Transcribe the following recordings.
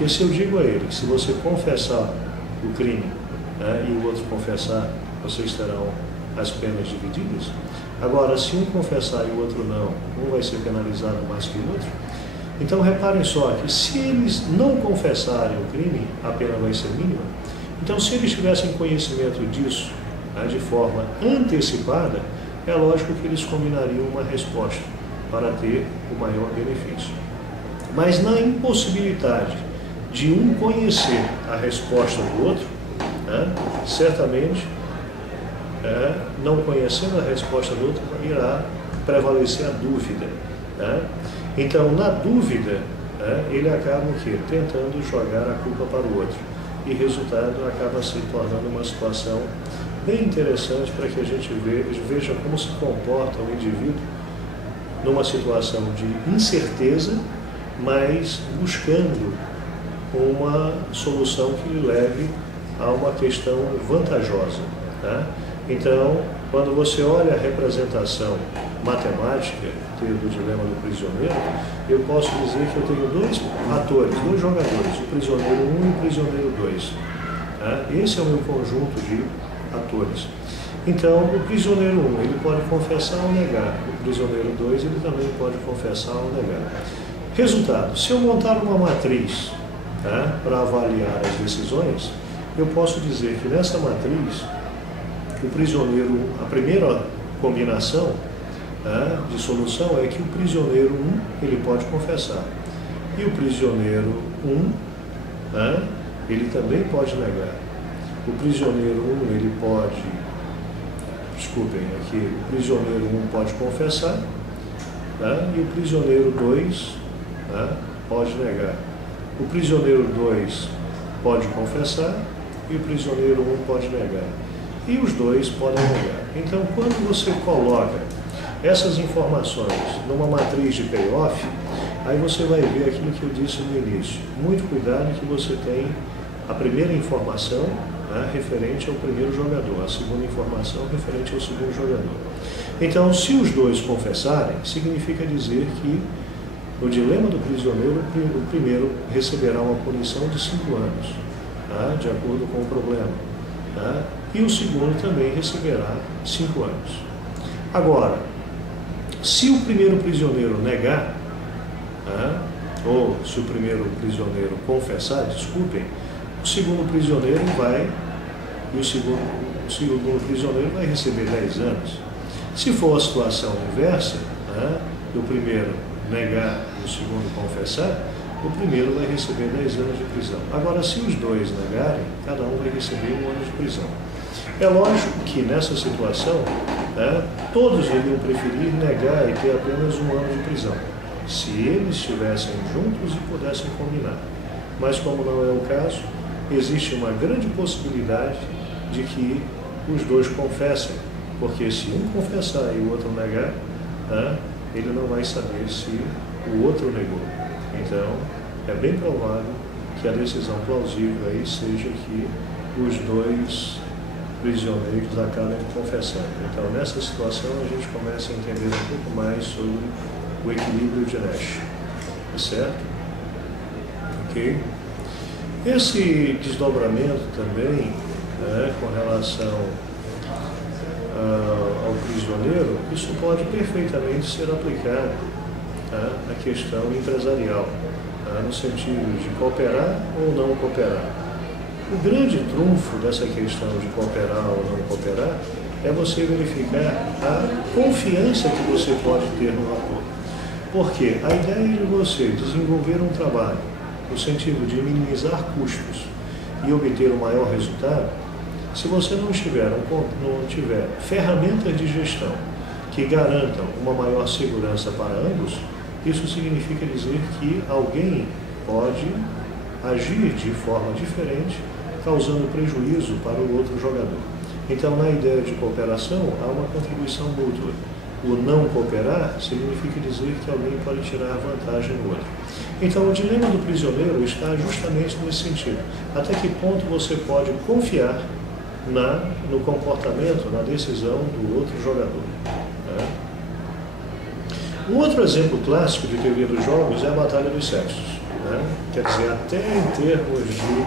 Porque se eu digo a ele que se você confessar o crime, né, e o outro confessar, vocês terão as penas divididas. Agora, se um confessar e o outro não, um vai ser penalizado mais que o outro. Então, reparem só que se eles não confessarem o crime, a pena vai ser mínima. Então, se eles tivessem conhecimento disso, né, de forma antecipada, é lógico que eles combinariam uma resposta para ter o maior benefício. Mas na impossibilidade de um conhecer a resposta do outro, né, certamente, não conhecendo a resposta do outro, irá prevalecer a dúvida. Né? Então, na dúvida, ele acaba o quê? Tentando jogar a culpa para o outro. E resultado acaba se tornando uma situação bem interessante para que a gente veja como se comporta o indivíduo numa situação de incerteza, mas buscando uma solução que lhe leve a uma questão vantajosa. Tá? Então, quando você olha a representação matemática do dilema do prisioneiro, eu posso dizer que eu tenho dois atores, dois jogadores, o prisioneiro 1 e o prisioneiro 2. Tá? Esse é o meu conjunto de atores. Então, o prisioneiro 1, ele pode confessar ou negar. O prisioneiro 2, ele também pode confessar ou negar. Resultado, se eu montar uma matriz, tá, para avaliar as decisões, eu posso dizer que nessa matriz, o prisioneiro, a primeira combinação, tá, de solução é que o prisioneiro 1, ele pode confessar. E o prisioneiro 1, tá, ele também pode negar. O prisioneiro 1, ele pode, desculpem, aqui, o prisioneiro 1 pode confessar, tá, e o prisioneiro 2, tá, pode negar. O prisioneiro 2 pode confessar e o prisioneiro 1 pode negar. E os dois podem negar. Então, quando você coloca essas informações numa matriz de payoff, aí você vai ver aquilo que eu disse no início. Muito cuidado que você tem a primeira informação, né, referente ao primeiro jogador, a segunda informação referente ao segundo jogador. Então, se os dois confessarem, significa dizer que no dilema do prisioneiro, o primeiro receberá uma punição de 5 anos, tá, de acordo com o problema. Tá, e o segundo também receberá 5 anos. Agora, se o primeiro prisioneiro negar, tá, ou se o primeiro prisioneiro confessar, desculpem, o segundo prisioneiro vai, e o segundo prisioneiro vai receber 10 anos. Se for a situação inversa, tá, do primeiro negar e o segundo confessar, o primeiro vai receber 10 anos de prisão. Agora, se os dois negarem, cada um vai receber 1 ano de prisão. É lógico que nessa situação, né, todos iriam preferir negar e ter apenas 1 ano de prisão, se eles estivessem juntos e pudessem combinar. Mas como não é o caso, existe uma grande possibilidade de que os dois confessem, porque se um confessar e o outro negar, né, ele não vai saber se o outro negou. Então, é bem provável que a decisão plausível aí seja que os dois prisioneiros acabem confessando. Então, nessa situação, a gente começa a entender um pouco mais sobre o equilíbrio de Nash. Certo? Ok? Esse desdobramento também, né, com relação ao prisioneiro, isso pode perfeitamente ser aplicado, tá, na questão empresarial, tá, no sentido de cooperar ou não cooperar. O grande trunfo dessa questão de cooperar ou não cooperar é você verificar a confiança que você pode ter no ator. Porque a ideia de você desenvolver um trabalho no sentido de minimizar custos e obter o maior resultado, se você não tiver ferramentas de gestão que garantam uma maior segurança para ambos, isso significa dizer que alguém pode agir de forma diferente, causando prejuízo para o outro jogador. Então, na ideia de cooperação, há uma contribuição mútua. O não cooperar significa dizer que alguém pode tirar vantagem no outro. Então, o dilema do prisioneiro está justamente nesse sentido. Até que ponto você pode confiar no comportamento, na decisão do outro jogador. Né? Um outro exemplo clássico de teoria dos jogos é a batalha dos sexos. né? Quer dizer, até em termos de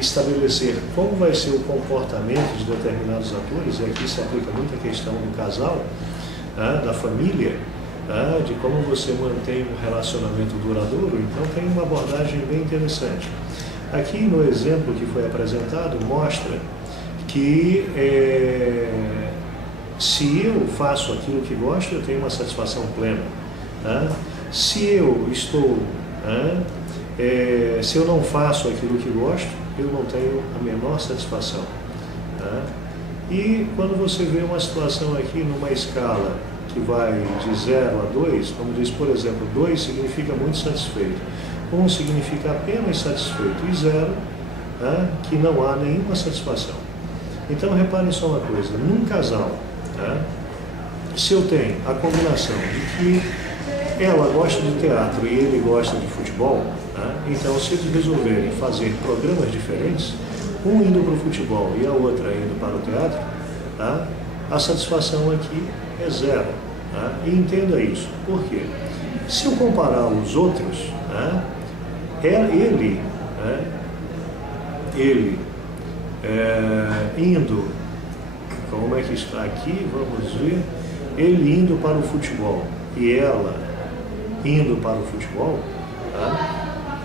estabelecer como vai ser o comportamento de determinados atores, e aqui se aplica muito a questão do casal, né? Da família, né? De como você mantém um relacionamento duradouro. Então tem uma abordagem bem interessante. Aqui no exemplo que foi apresentado, mostra que se eu faço aquilo que gosto, eu tenho uma satisfação plena. Né? Se eu estou, se eu não faço aquilo que gosto, eu não tenho a menor satisfação. Né? E quando você vê uma situação aqui numa escala que vai de 0 a 2, como diz, por exemplo, 2 significa muito satisfeito, 1 significa apenas satisfeito e 0, que não há nenhuma satisfação. Então reparem só uma coisa, num casal, se eu tenho a combinação de que ela gosta de teatro e ele gosta de futebol, então se eles resolverem fazer programas diferentes, um indo para o futebol e a outra indo para o teatro, a satisfação aqui é 0. E entenda isso. Por quê? Se eu comparar os outros, ele indo, como é que está aqui, vamos ver, ele indo para o futebol e ela indo para o futebol,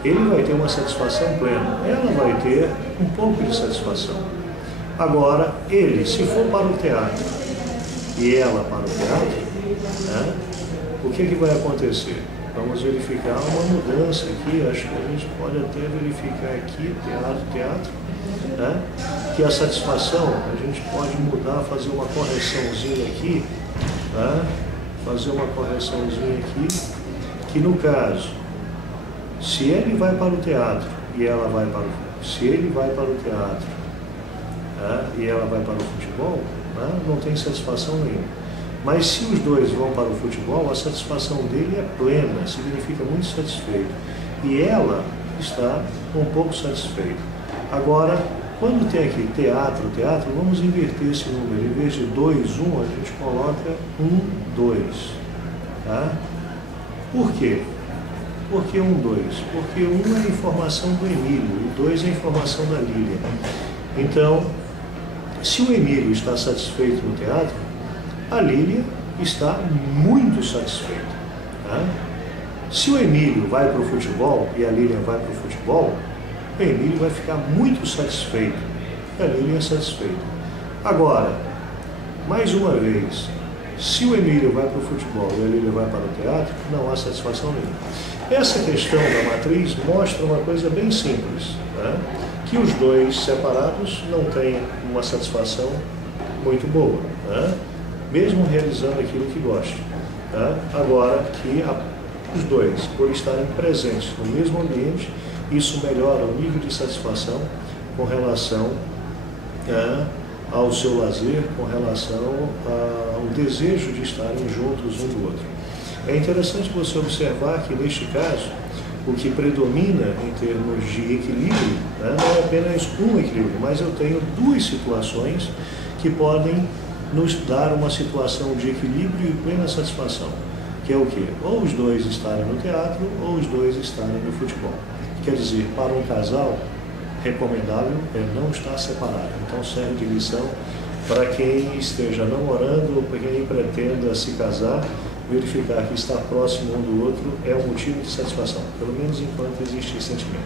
ele vai ter uma satisfação plena, ela vai ter um pouco de satisfação. Agora, ele, se for para o teatro e ela para o teatro, o que vai acontecer? Vamos verificar uma mudança aqui, acho que a gente pode até verificar aqui, teatro, que a satisfação, a gente pode mudar, fazer uma correçãozinha aqui, que no caso, se ele vai para o teatro e ela vai para o se ele vai para o teatro e ela vai para o futebol, não tem satisfação nenhuma. Mas se os dois vão para o futebol, a satisfação dele é plena, significa muito satisfeito. E ela está um pouco satisfeita. Agora, quando tem aqui teatro, vamos inverter esse número. Em vez de 2, 1, a gente coloca 1, 2. Por quê? Por que 1, 2? Porque 1 é a informação do Emílio e 2 é a informação da Lília. Então, se o Emílio está satisfeito no teatro, a Lília está muito satisfeita. Se o Emílio vai para o futebol e a Lília vai para o futebol, o Emílio vai ficar muito satisfeito e a Lília é satisfeita. Agora, mais uma vez, se o Emílio vai para o futebol e a Lília vai para o teatro, não há satisfação nenhuma. Essa questão da matriz mostra uma coisa bem simples, que os dois separados não têm uma satisfação muito boa, mesmo realizando aquilo que gostam. Agora que os dois, por estarem presentes no mesmo ambiente, isso melhora o nível de satisfação com relação ao seu lazer, com relação ao desejo de estarem juntos um do outro. É interessante você observar que, neste caso, o que predomina em termos de equilíbrio, não é apenas um equilíbrio, mas eu tenho duas situações que podem nos dar uma situação de equilíbrio e plena satisfação, que é o quê? Ou os dois estarem no teatro, ou os dois estarem no futebol. Quer dizer, para um casal, recomendável é não estar separado. Então serve de lição para quem esteja namorando ou para quem pretenda se casar, verificar que estar próximo um do outro é um motivo de satisfação, pelo menos enquanto existe sentimento.